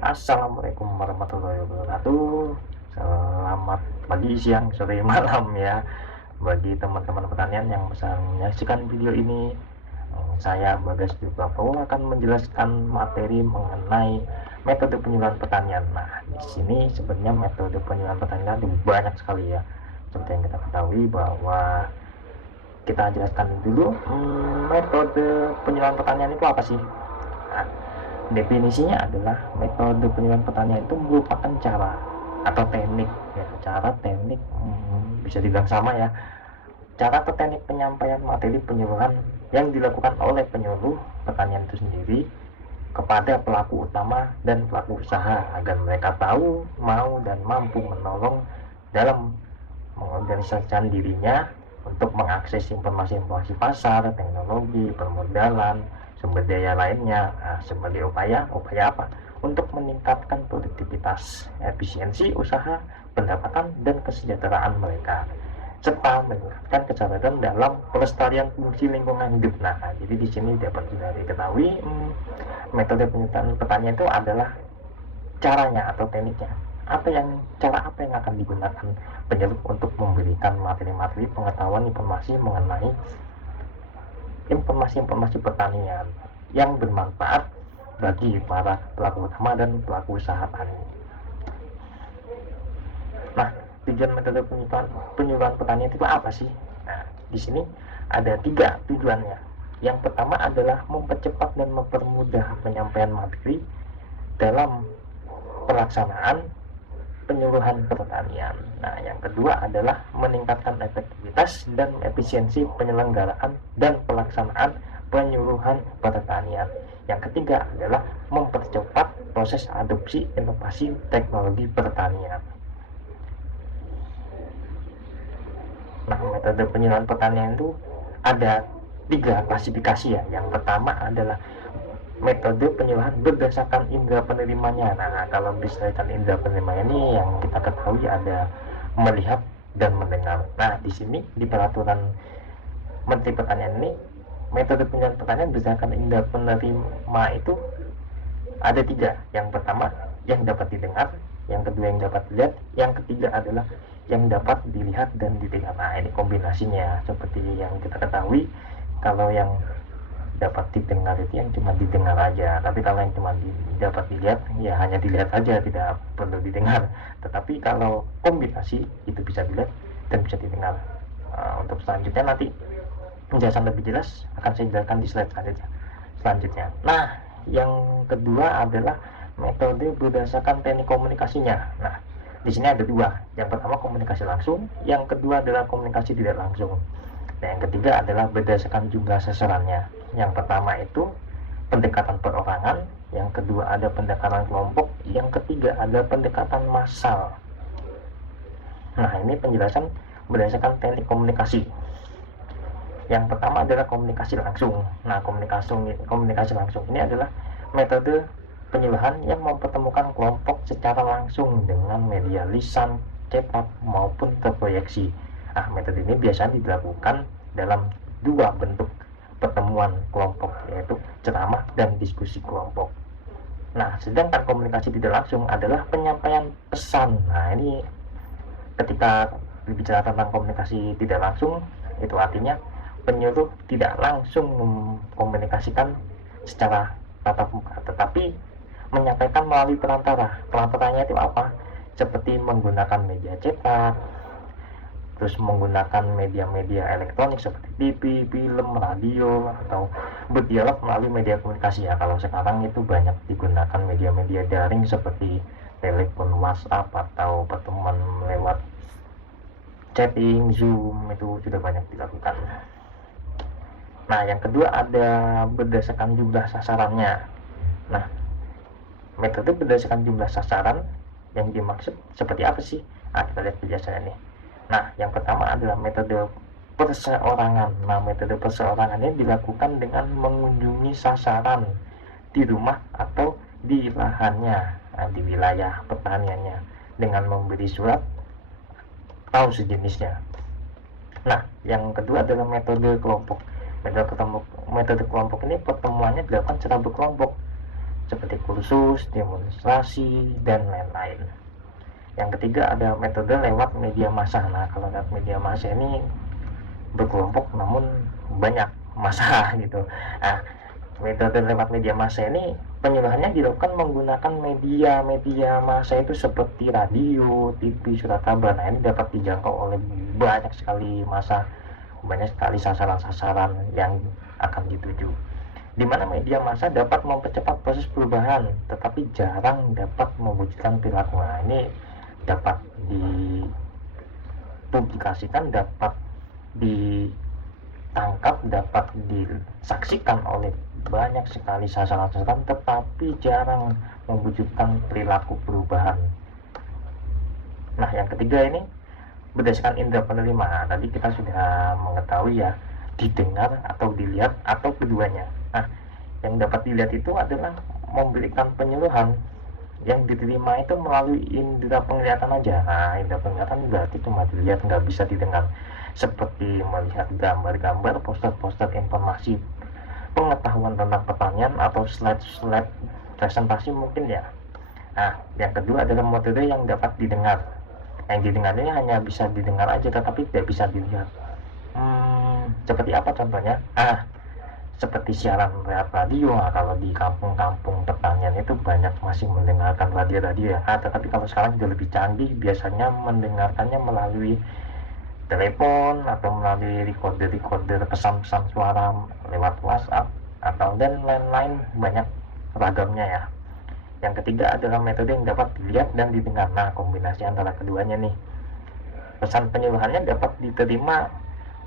Assalamualaikum warahmatullahi wabarakatuh. Selamat pagi, siang, sore, malam ya bagi teman-teman pertanian yang bisa menyaksikan video ini. Saya Bagas Prabowo akan menjelaskan materi mengenai metode penyuluhan pertanian. Nah, di sini sebenarnya metode penyuluhan pertanian itu banyak sekali ya. Seperti yang kita ketahui bahwa kita jelaskan dulu metode penyuluhan pertanian itu apa sih? Nah, definisinya adalah metode penyuluhan pertanian itu merupakan cara atau teknik ya, cara teknik bisa dibilang sama ya, cara atau teknik penyampaian materi penyuluhan yang dilakukan oleh penyuluh pertanian itu sendiri kepada pelaku utama dan pelaku usaha agar mereka tahu, mau, dan mampu menolong dalam mengorganisasikan dirinya untuk mengakses informasi-informasi pasar, teknologi, permodalan, sumber daya lainnya, sebagai upaya apa? Untuk meningkatkan produktivitas, efisiensi usaha, pendapatan, dan kesejahteraan mereka, serta meningkatkan kesadaran dalam pelestarian fungsi lingkungan hidup. Nah, jadi di sini dapat diketahui metode penyuluhan pertanian itu adalah caranya atau tekniknya, cara apa yang akan digunakan penyuluh untuk memberikan materi-materi pengetahuan informasi mengenai informasi-informasi pertanian yang bermanfaat bagi para pelaku utama dan pelaku usaha tani. Nah, tujuan metode penyuluhan pertanian itu apa sih? Nah, di sini ada 3 tujuannya. Yang pertama adalah mempercepat dan mempermudah penyampaian materi dalam pelaksanaan penyuluhan pertanian. Nah, yang kedua adalah meningkatkan efektivitas dan efisiensi penyelenggaraan dan pelaksanaan penyuluhan pertanian. Yang ketiga adalah mempercepat proses adopsi inovasi teknologi pertanian. Nah, metode penyuluhan pertanian itu ada 3 klasifikasi ya. Yang pertama adalah metode penyuluhan berdasarkan indera penerimanya. Nah, kalau berdasarkan indera penerimanya ini yang kita ketahui ada melihat dan mendengar. Nah, di sini di peraturan Menteri Pertanian ini metode penyuluhan pertanian berdasarkan indera penerima itu ada 3. Yang pertama yang dapat didengar, yang kedua yang dapat dilihat, yang ketiga adalah yang dapat dilihat dan didengar. Nah, ini kombinasinya seperti yang kita ketahui. Kalau yang dapat didengar itu yang cuma didengar aja, tapi kalau yang cuma dapat dilihat ya hanya dilihat aja, tidak perlu didengar. Tetapi kalau kombinasi itu bisa dilihat dan bisa didengar. Untuk selanjutnya nanti penjelasan lebih jelas akan saya jelaskan di slide selanjutnya. Nah, yang kedua adalah metode berdasarkan teknik komunikasinya. Nah, di sini ada 2. Yang pertama komunikasi langsung, yang kedua adalah komunikasi tidak langsung. Nah, yang ketiga adalah berdasarkan jumlah sasarannya. Yang pertama itu pendekatan perorangan, yang kedua ada pendekatan kelompok, yang ketiga ada pendekatan massal. Nah, ini penjelasan berdasarkan teknik komunikasi. Yang pertama adalah komunikasi langsung. Nah, komunikasi langsung ini adalah metode penyuluhan yang mempertemukan kelompok secara langsung dengan media lisan, cetak, maupun terproyeksi. Nah, metode ini biasanya dilakukan dalam 2 bentuk pertemuan kelompok, yaitu ceramah dan diskusi kelompok. Nah, sedangkan komunikasi tidak langsung adalah penyampaian pesan. Nah, ini ketika berbicara tentang komunikasi tidak langsung, itu artinya penyuluh tidak langsung mengkomunikasikan secara tatap muka, tetapi menyampaikan melalui perantara. Perantaranya itu apa? Seperti menggunakan media cetak, terus menggunakan media-media elektronik seperti TV, film, radio, atau berdialog melalui media komunikasi ya. Kalau sekarang itu banyak digunakan media-media daring seperti telepon, WhatsApp, atau pertemuan lewat chatting, Zoom, itu sudah banyak dilakukan. Nah, yang kedua ada berdasarkan jumlah sasarannya. Nah, metode berdasarkan jumlah sasaran yang dimaksud seperti apa sih? Nah, kita lihat penjelasannya nih. Nah, yang pertama adalah metode perseorangan. Nah, metode perseorangan ini dilakukan dengan mengunjungi sasaran di rumah atau di lahannya, di wilayah pertaniannya, dengan memberi surat atau sejenisnya. Nah, yang kedua adalah metode kelompok. Metode kelompok ini pertemuannya dilakukan secara berkelompok seperti kursus, demonstrasi, dan lain-lain. Yang ketiga ada metode lewat media massa. Nah, kalau lewat media massa ini berkelompok namun banyak massa gitu. Nah, metode lewat media massa ini penyuluhannya dilakukan menggunakan media massa itu seperti radio, TV, surat kabar. Nah, ini dapat dijangkau oleh banyak sekali massa, banyak sekali sasaran-sasaran yang akan dituju, di mana media massa dapat mempercepat proses perubahan tetapi jarang dapat mewujudkan perilaku. Nah, ini dapat dipublikasikan, dapat ditangkap, dapat disaksikan oleh banyak sekali sasaran-sasaran tetapi jarang mewujudkan perilaku perubahan. Nah, yang ketiga ini berdasarkan indera penerima. Nah, tadi kita sudah mengetahui ya, didengar atau dilihat atau keduanya. Nah, yang dapat dilihat itu adalah memberikan penyuluhan. Yang diterima itu melalui indera penglihatan aja. Nah, indera penglihatan berarti cuma dilihat, nggak bisa didengar, seperti melihat gambar-gambar, poster-poster informasi pengetahuan tentang pertanian atau slide-slide presentasi mungkin ya. Nah, yang kedua adalah metode yang dapat didengar. Yang didengarnya hanya bisa didengar aja tetapi tidak bisa dilihat. Seperti apa contohnya? Seperti siaran radio. Nah, kalau di kampung-kampung pertanian itu banyak masih mendengarkan radio-radio ya. Tetapi kalau sekarang sudah lebih canggih, biasanya mendengarkannya melalui telepon atau melalui recorder pesan-pesan suara lewat WhatsApp atau dan lain-lain, banyak ragamnya ya. Yang ketiga adalah metode yang dapat dilihat dan didengar. Nah, kombinasi antara keduanya nih. Pesan penyuluhannya dapat diterima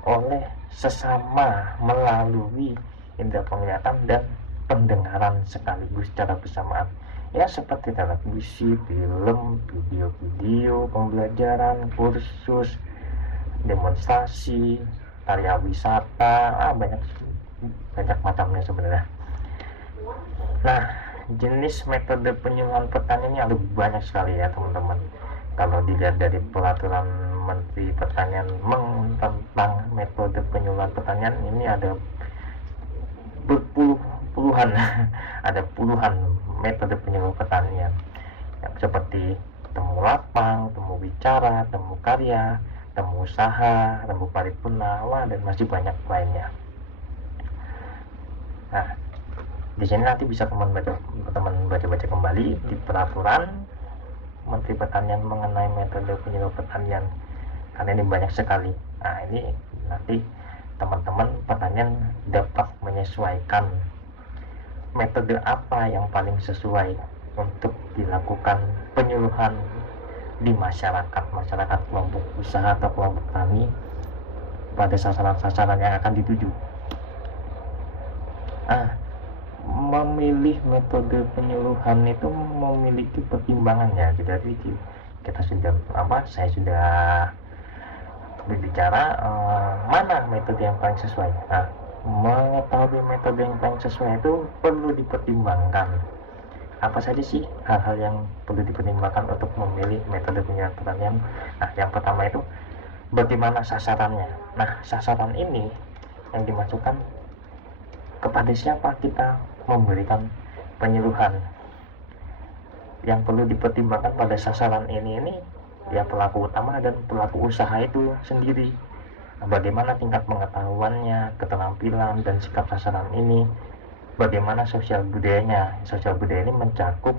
oleh sesama melalui indera penglihatan dan pendengaran sekaligus secara bersamaan. Ya, seperti televisi, film, video-video, pembelajaran, kursus, demonstrasi, karya wisata, banyak macamnya sebenarnya. Nah, jenis metode penyuluhan pertanian ini ada banyak sekali ya teman-teman. Kalau dilihat dari peraturan Menteri Pertanian tentang metode penyuluhan pertanian ini ada berpuluh-puluhan ada puluhan metode penyuluhan pertanian yang seperti temu lapang, temu bicara, temu karya, temu usaha, temu paripurna, dan masih banyak lainnya. Nah, di sini nanti bisa teman baca kembali di peraturan Menteri Pertanian mengenai metode penyuluhan pertanian, karena ini banyak sekali. Nah, ini nanti teman-teman pertanian dapat menyesuaikan metode apa yang paling sesuai untuk dilakukan penyuluhan di masyarakat kelompok usaha atau kelompok tani pada sasaran-sasaran yang akan dituju. Memilih metode penyuluhan itu memiliki pertimbangannya. Jadi saya sudah berbicara mana metode yang paling sesuai. Nah, mengetahui metode yang paling sesuai itu perlu dipertimbangkan. Apa saja sih hal-hal yang perlu dipertimbangkan untuk memilih metode penyuluhan pertanian? Nah, yang pertama itu bagaimana sasarannya. Nah, sasaran ini yang dimasukkan kepada siapa kita memberikan penyuluhan. Yang perlu dipertimbangkan pada sasaran ini ya pelaku utama dan pelaku usaha itu sendiri. Bagaimana tingkat pengetahuannya, keterampilan dan sikap sasaran ini, bagaimana sosial budayanya. Sosial budaya ini mencakup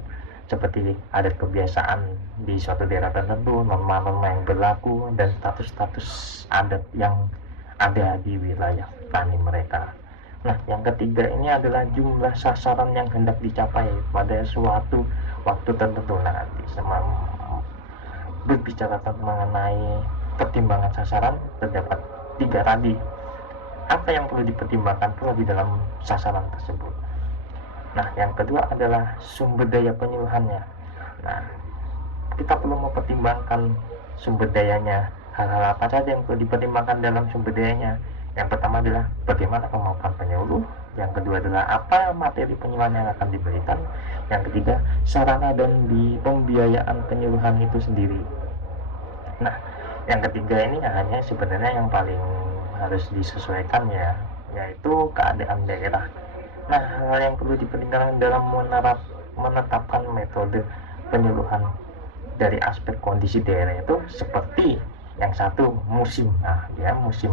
seperti adat kebiasaan di suatu daerah tertentu, norma-norma yang berlaku, dan status-status adat yang ada di wilayah tani mereka. Nah, yang ketiga ini adalah jumlah sasaran yang hendak dicapai pada suatu waktu tertentu. Nah, berbicara mengenai pertimbangan sasaran, terdapat 3 tadi. Apa yang perlu dipertimbangkan pula di dalam sasaran tersebut. Nah, yang kedua adalah sumber daya penyuluhannya. Nah, kita perlu mempertimbangkan sumber dayanya. Hal-hal apa saja yang perlu dipertimbangkan dalam sumber dayanya? Yang pertama adalah bagaimana kemampuan penyuluh. Yang kedua adalah apa materi penyuluhan yang akan diberikan. Yang ketiga, sarana dan pembiayaan penyuluhan itu sendiri. Nah, yang ketiga ini hanya sebenarnya yang paling harus disesuaikan ya, yaitu keadaan daerah. Nah, hal yang perlu dipertimbangkan dalam menetapkan metode penyuluhan dari aspek kondisi daerah itu seperti yang satu musim. Nah, dia musim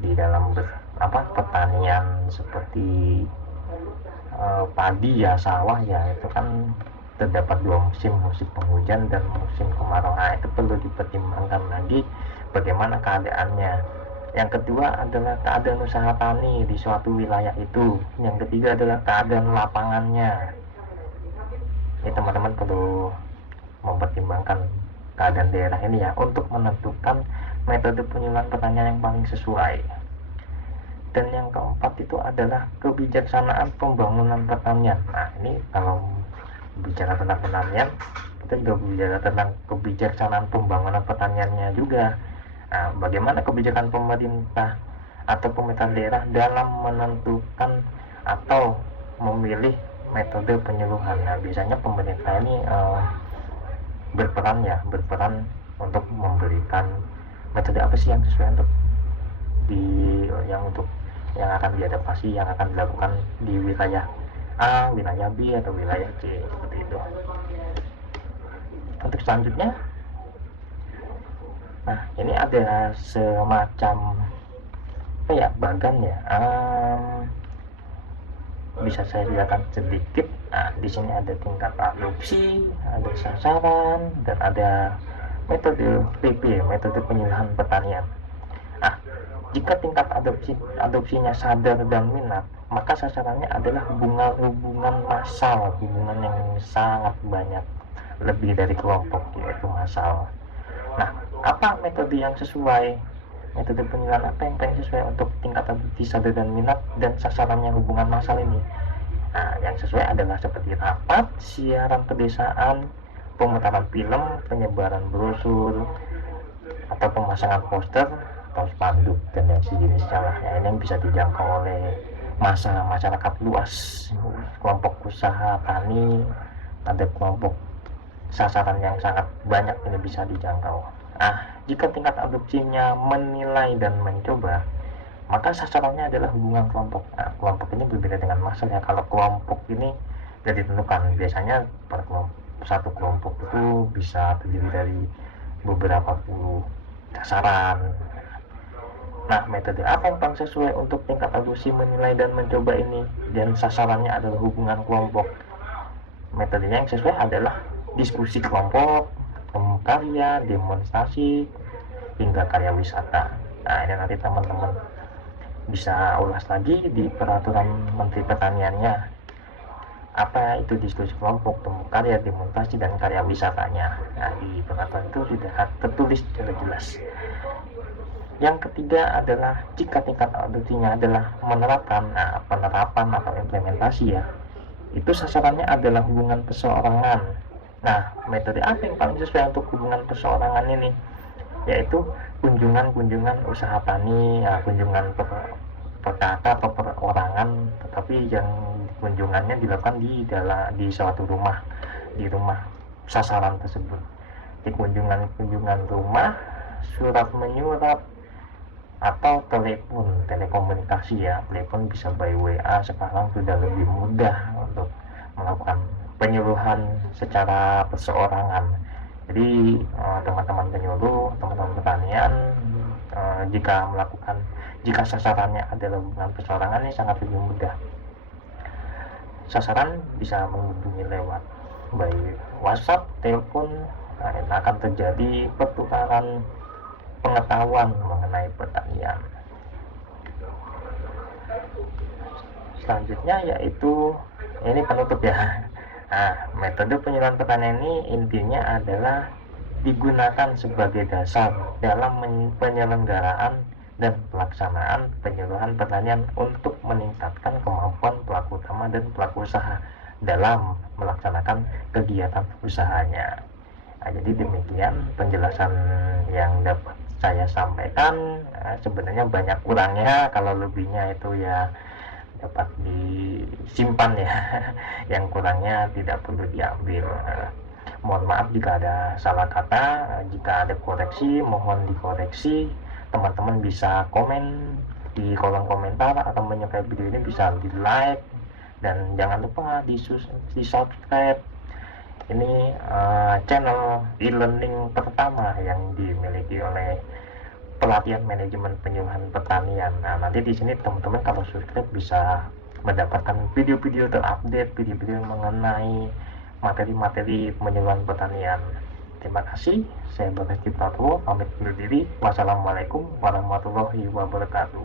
di dalam pertanian seperti padi ya, sawah ya, itu kan terdapat dua musim, musim penghujan dan musim kemarau. Nah, itu perlu dipertimbangkan lagi bagaimana keadaannya. Yang kedua adalah keadaan usaha tani di suatu wilayah itu. Yang ketiga adalah keadaan lapangannya. Ini teman-teman perlu mempertimbangkan keadaan daerah ini ya untuk menentukan metode penyuluhan pertanian yang paling sesuai. Dan yang keempat itu adalah kebijaksanaan pembangunan pertanian. Nah, ini kalau bicara tentang pertanian, kita juga bicara tentang kebijaksanaan pembangunan pertaniannya juga. Nah, bagaimana kebijakan pemerintah atau pemerintah daerah dalam menentukan atau memilih metode penyuluhan. Nah, biasanya pemerintah ini berperan untuk memberikan metode apa sih yang sesuai untuk yang akan diadaptasi, yang akan dilakukan di wilayah A, wilayah B, atau wilayah C, seperti itu. Untuk selanjutnya, nah ini ada semacam bagan ya, bisa saya jelaskan sedikit. Nah, di sini ada tingkat adopsi, ada sasaran, dan ada metode PP, metode penyuluhan pertanian. Nah, jika tingkat adopsinya sadar dan minat, maka sasarannya adalah hubungan massal, hubungan yang sangat banyak, lebih dari kelompok, yaitu massal. Nah, apa metode yang sesuai? Metode penyuluhan apa yang paling sesuai untuk tingkat adopsi sadar dan minat dan sasarannya hubungan massal ini? Nah, yang sesuai adalah seperti rapat, siaran pedesaan, pemutaran film, penyebaran brosur, atau pemasangan poster atau spanduk dan yang sejenisnya. Ini yang bisa dijangkau oleh masyarakat luas, kelompok usaha tani, ada kelompok sasaran yang sangat banyak ini bisa dijangkau. Nah, jika tingkat adopsinya menilai dan mencoba, maka sasarannya adalah hubungan kelompok. Nah, kelompok ini berbeda dengan massa ya. Kalau kelompok ini sudah ditentukan, biasanya satu kelompok itu bisa terdiri dari beberapa puluh sasaran. Nah, metode apa yang paling sesuai untuk tingkat adopsi menilai dan mencoba ini dan sasarannya adalah hubungan kelompok? Metodenya yang sesuai adalah diskusi kelompok, karya, demonstrasi, hingga karya wisata. Nah, ini nanti teman-teman bisa ulas lagi di peraturan Menteri Pertaniannya. Apa itu diskusi kelompok, temu karya, demonstrasi, dan karya wisatanya. Nah, di peraturan itu sudah tertulis secara jelas. Yang ketiga adalah jika tingkat adopsinya adalah menerapkan, penerapan atau implementasi ya, itu sasarannya adalah hubungan perseorangan. Nah, metode apa yang paling sesuai untuk hubungan perseorangan ini? Yaitu kunjungan usaha tani, kunjungan PKK atau perorangan, tetapi yang kunjungannya dilakukan di suatu rumah, di rumah sasaran tersebut. Di kunjungan rumah, surat menyurat, atau telekomunikasi ya. Telepon bisa by WA, sekarang sudah lebih mudah untuk melakukan penyuluhan secara perseorangan. Jadi teman-teman penyuluh, teman-teman pertanian, jika sasarannya adalah hubungan perseorangan, ini sangat lebih mudah. Sasaran bisa menghubungi lewat by WhatsApp, telepon. Akan terjadi pertukaran pengetahuan mengenai pertanian. Selanjutnya yaitu ini penutup ya. Nah, metode penyuluhan pertanian ini intinya adalah digunakan sebagai dasar dalam penyelenggaraan dan pelaksanaan penyuluhan pertanian untuk meningkatkan kemampuan pelaku utama dan pelaku usaha dalam melaksanakan kegiatan usahanya. Nah, jadi demikian penjelasan yang dapat saya sampaikan. Sebenarnya banyak kurangnya, kalau lebihnya itu ya dapat disimpan ya. Yang kurangnya tidak perlu diambil. Mohon maaf jika ada salah kata, jika ada koreksi mohon dikoreksi. Teman-teman bisa komen di kolom komentar atau menyukai video ini bisa di like, Dan jangan lupa di subscribe ini channel e-learning pertama yang dimiliki oleh pelatihan manajemen penyuluhan pertanian. Nah, nanti di sini teman-teman kalau subscribe bisa mendapatkan video-video terupdate, video-video mengenai materi-materi penyuluhan pertanian. Terima kasih, saya Bagas Ciptatwo, pamit undur diri. Wassalamualaikum warahmatullahi wabarakatuh.